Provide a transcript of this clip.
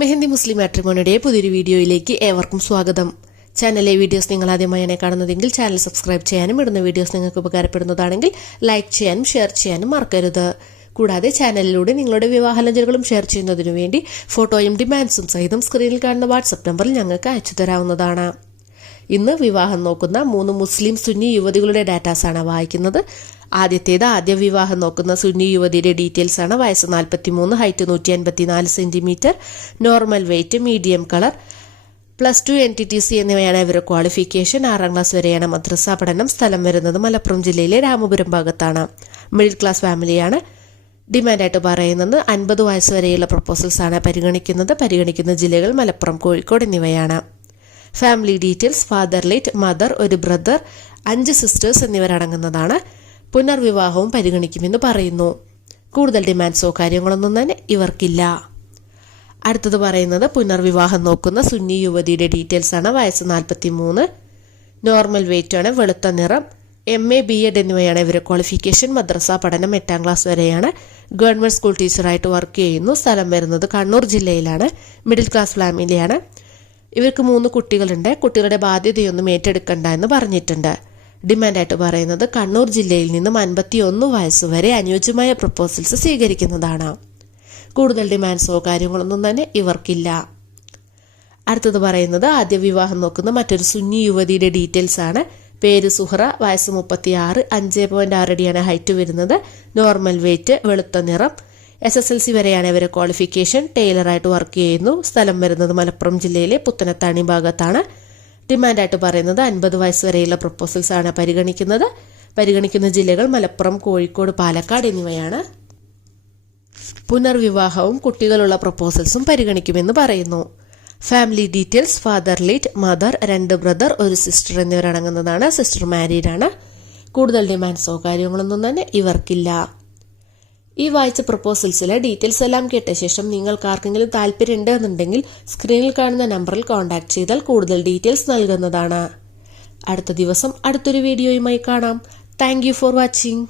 മെഹന്തി മുസ്ലിം മാട്രിമോണിയുടെ പുതിയൊരു വീഡിയോയിലേക്ക് ഏവർക്കും സ്വാഗതം. ചാനലിലെ വീഡിയോസ് നിങ്ങൾ ആദ്യമായാണ് കാണുന്നതെങ്കിൽ ചാനൽ സബ്സ്ക്രൈബ് ചെയ്യാനും ഇടുന്ന വീഡിയോസ് നിങ്ങൾക്ക് ഉപകാരപ്പെടുന്നതാണെങ്കിൽ ലൈക്ക് ചെയ്യാനും ഷെയർ ചെയ്യാനും മറക്കരുത്. കൂടാതെ ചാനലിലൂടെ നിങ്ങളുടെ വിവാഹലഞ്ചലുകളും ഷെയർ ചെയ്യുന്നതിനു വേണ്ടി ഫോട്ടോയും ഡിമാൻഡ്സും സഹിതം സ്ക്രീനിൽ കാണുന്ന വാട്സപ്പ് നമ്പറിൽ ഞങ്ങൾക്ക് അയച്ചു തരാവുന്നതാണ്. ഇന്ന് വിവാഹം നോക്കുന്ന മൂന്ന് മുസ്ലിം സുന്നി യുവതികളുടെ ഡാറ്റാസാണ് വായിക്കുന്നത്. ആദ്യത്തേത് ആദ്യ വിവാഹം നോക്കുന്ന സുന്നി യുവതിയുടെ ഡീറ്റെയിൽസ് ആണ്. വയസ്സ് നാൽപ്പത്തി മൂന്ന് ഹൈറ്റ് നൂറ്റി അൻപത്തി നാല് centimetre normal weight medium colour plus two N T T C എന്നിവയാണ് ഇവരുടെ ക്വാളിഫിക്കേഷൻ. ആറാം ക്ലാസ് വരെയാണ് മദ്രസ പഠനം. സ്ഥലം വരുന്നത് മലപ്പുറം ജില്ലയിലെ രാമപുരം ഭാഗത്താണ്. മിഡിൽ ക്ലാസ് ഫാമിലിയാണ്. ഡിമാൻഡായിട്ട് പറയുന്നത് അൻപത് വയസ്സ് വരെയുള്ള പ്രപ്പോസൽസ് ആണ് പരിഗണിക്കുന്നത്. പരിഗണിക്കുന്ന ജില്ലകൾ മലപ്പുറം കോഴിക്കോട് എന്നിവയാണ്. Family details father late mother ഒരു ബ്രദർ അഞ്ച് സിസ്റ്റേഴ്സ് എന്നിവരടങ്ങുന്നതാണ്. പുനർവിവാഹവും പരിഗണിക്കുമെന്ന് പറയുന്നു. കൂടുതൽ ഡിമാൻഡ്സോ കാര്യങ്ങളൊന്നും തന്നെ ഇവർക്കില്ല. അടുത്തത് പറയുന്നത് പുനർവിവാഹം നോക്കുന്ന സുന്നി യുവതിയുടെ ഡീറ്റെയിൽസ് ആണ്. വയസ്സ് നാൽപ്പത്തി മൂന്ന് നോർമൽ വെയിറ്റ് ആണ്. വെളുത്ത നിറം. എം എ ബി എഡ് എന്നിവയാണ് ഇവരെ ക്വാളിഫിക്കേഷൻ മദ്രസ പഠനം എട്ടാം ക്ലാസ് വരെയാണ്. ഗവൺമെന്റ് സ്കൂൾ ടീച്ചറായിട്ട് വർക്ക് ചെയ്യുന്നു. സ്ഥലം വരുന്നത് കണ്ണൂർ ജില്ലയിലാണ്. മിഡിൽ ക്ലാസ് ഫാമിലിയാണ് ഇവർക്ക് മൂന്ന് കുട്ടികളുണ്ട്. കുട്ടികളുടെ ബാധ്യതയൊന്നും ഏറ്റെടുക്കണ്ട എന്ന് പറഞ്ഞിട്ടുണ്ട്. ഡിമാൻഡായിട്ട് പറയുന്നത് കണ്ണൂർ ജില്ലയിൽ നിന്നും അൻപത്തി ഒന്ന് വയസ്സുവരെ അനുയോജ്യമായ പ്രപ്പോസൽസ് സ്വീകരിക്കുന്നതാണ്. കൂടുതൽ ഡിമാൻഡ്സോ കാര്യങ്ങളൊന്നും തന്നെ ഇവർക്കില്ല. അടുത്തത് പറയുന്നത് ആദ്യ വിവാഹം നോക്കുന്ന മറ്റൊരു സുന്നി യുവതിയുടെ ഡീറ്റെയിൽസ് ആണ്. പേര് സുഹറ വയസ്സ് മുപ്പത്തി ആറ് അഞ്ച് പോയിന്റ് ആറ് അടിയാണ് ഹൈറ്റ് വരുന്നത്. നോർമൽ വെയിറ്റ് വെളുത്ത നിറം. എസ് എസ് എൽ സി വരെയാണ് ഇവരെ ക്വാളിഫിക്കേഷൻ. ടൈലറായിട്ട് വർക്ക് ചെയ്യുന്നു. സ്ഥലം വരുന്നത് മലപ്പുറം ജില്ലയിലെ പുത്തനത്താണി ഭാഗത്താണ്. ഡിമാൻഡായിട്ട് പറയുന്നത് അൻപത് വയസ്സ് വരെയുള്ള പ്രപ്പോസൽസ് ആണ് പരിഗണിക്കുന്നത്. പരിഗണിക്കുന്ന ജില്ലകൾ മലപ്പുറം കോഴിക്കോട് പാലക്കാട് എന്നിവയാണ്. പുനർവിവാഹവും കുട്ടികളുള്ള പ്രപ്പോസൽസും പരിഗണിക്കുമെന്ന് പറയുന്നു. Family details father late mother രണ്ട് ബ്രദർ ഒരു സിസ്റ്റർ എന്നിവരടങ്ങുന്നതാണ്. സിസ്റ്റർ മാരീഡാണ് കൂടുതൽ ഡിമാൻഡ്സോ കാര്യങ്ങളൊന്നും തന്നെ ഇവർക്കില്ല. ഈ വായിച്ച പ്രപ്പോസൽസിലെ ഡീറ്റെയിൽസ് എല്ലാം കേട്ട ശേഷം നിങ്ങൾക്ക് ആർക്കെങ്കിലും താല്പര്യമുണ്ട് എന്നുണ്ടെങ്കിൽ സ്ക്രീനിൽ കാണുന്ന നമ്പറിൽ കോൺടാക്ട് ചെയ്താൽ കൂടുതൽ ഡീറ്റെയിൽസ് നൽകുന്നതാണ്. അടുത്ത ദിവസം അടുത്തൊരു വീഡിയോയുമായി കാണാം. Thank for watching.